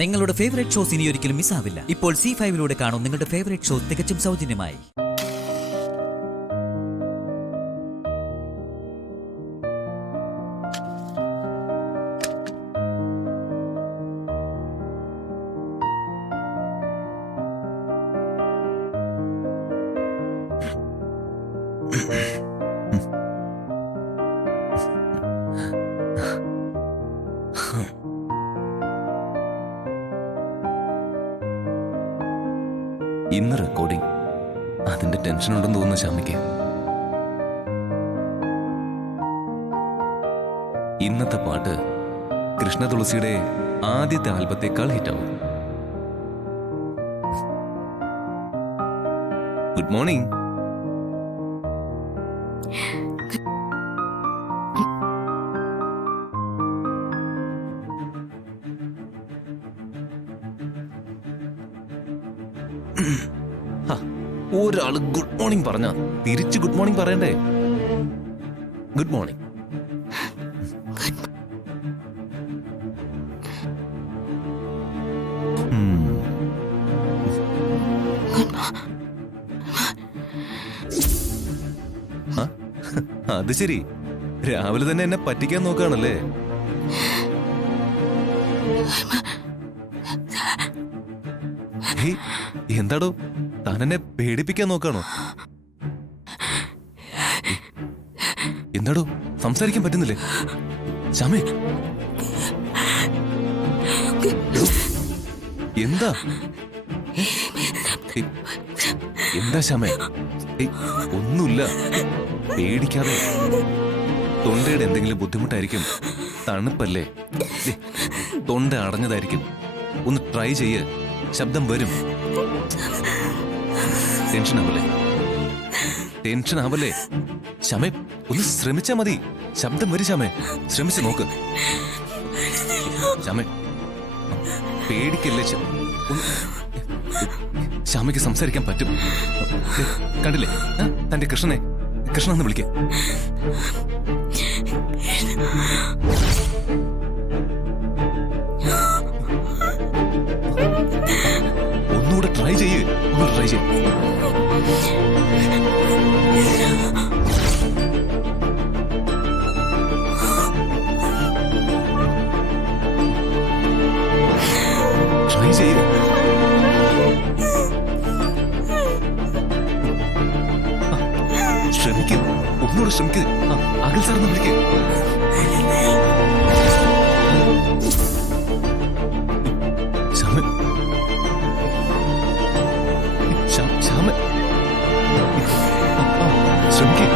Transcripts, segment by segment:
നിങ്ങളുടെ favourite shows ഇനി ഒരിക്കലും മിസ്സാവില്ല. ഇപ്പോൾ C5 കാണും നിങ്ങളുടെ ഫേവറേറ്റ് ഷോ തികച്ചും സൗജന്യമായി. ഇന്ന് റെക്കോർഡിംഗ്, അതിന്റെ ടെൻഷൻ ഉണ്ടെന്ന് തോന്നുന്നു ശ്യാമിക്ക്. ഇന്നത്തെ പാട്ട് കൃഷ്ണ തുളസിയുടെ ആദ്യത്തെ ആൽബത്തേക്കാൾ ഹിറ്റാവും. Good morning. ഒരാള് ഗുഡ് മോർണിംഗ് പറഞ്ഞ തിരിച്ച് ഗുഡ് മോർണിംഗ് പറയണ്ടേ? Good morning. അത് ശരി, രാവിലെ തന്നെ എന്നെ പറ്റിക്കാൻ നോക്കാണല്ലേ? എന്താടോ, താൻ എന്നെ പേടിപ്പിക്കാൻ നോക്കാണോ? എന്താടോ, സംസാരിക്കാൻ പറ്റുന്നില്ലേ? ശ്യാമേ, എന്താ എന്താ ശ്യാമേ? ഒന്നുമില്ല, പേടിക്കാതെ. തൊണ്ടയുടെ എന്തെങ്കിലും ബുദ്ധിമുട്ടായിരിക്കും, തണുപ്പല്ലേ, തൊണ്ട അടഞ്ഞതായിരിക്കും. ഒന്ന് ട്രൈ ചെയ്യ്, ശബ്ദം വരും. ടെൻഷൻ ആവല്ലേ ശ്യാമേ, ഒന്ന് ശ്രമിച്ചാ മതി, ശബ്ദം വരും. ശ്യാമേ, ശ്രമിച്ചു നോക്ക്. ശ്യാമേ, പേടിക്കല്ലേ. ശ്യാമയ്ക്ക് സംസാരിക്കാൻ പറ്റും. കണ്ടില്ലേ തന്റെ കൃഷ്ണനെ? കൃഷ്ണ എന്ന് വിളിക്കേ. ഒന്നുകൂടെ ട്രൈ ചെയ്യ്, ഒന്നുകൂടെ ട്രൈ ചെയ്യ്. ട്രൈ ചെയ്യ്. ശ്രമിക്കും, ഒന്നുകൂടെ ശ്രമിക്ക്. അഖിൽ സാറിന് വിളിക്കേ. ശ്യാമ, ശ്യാമ, ശ്രമിക്കേ.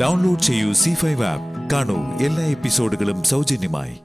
ഡൗൺലോഡ് ചെയ്യൂ C5 ആപ്പ്. കാണൂ എല്ലാ എപ്പിസോഡുകളും സൗജന്യമായി.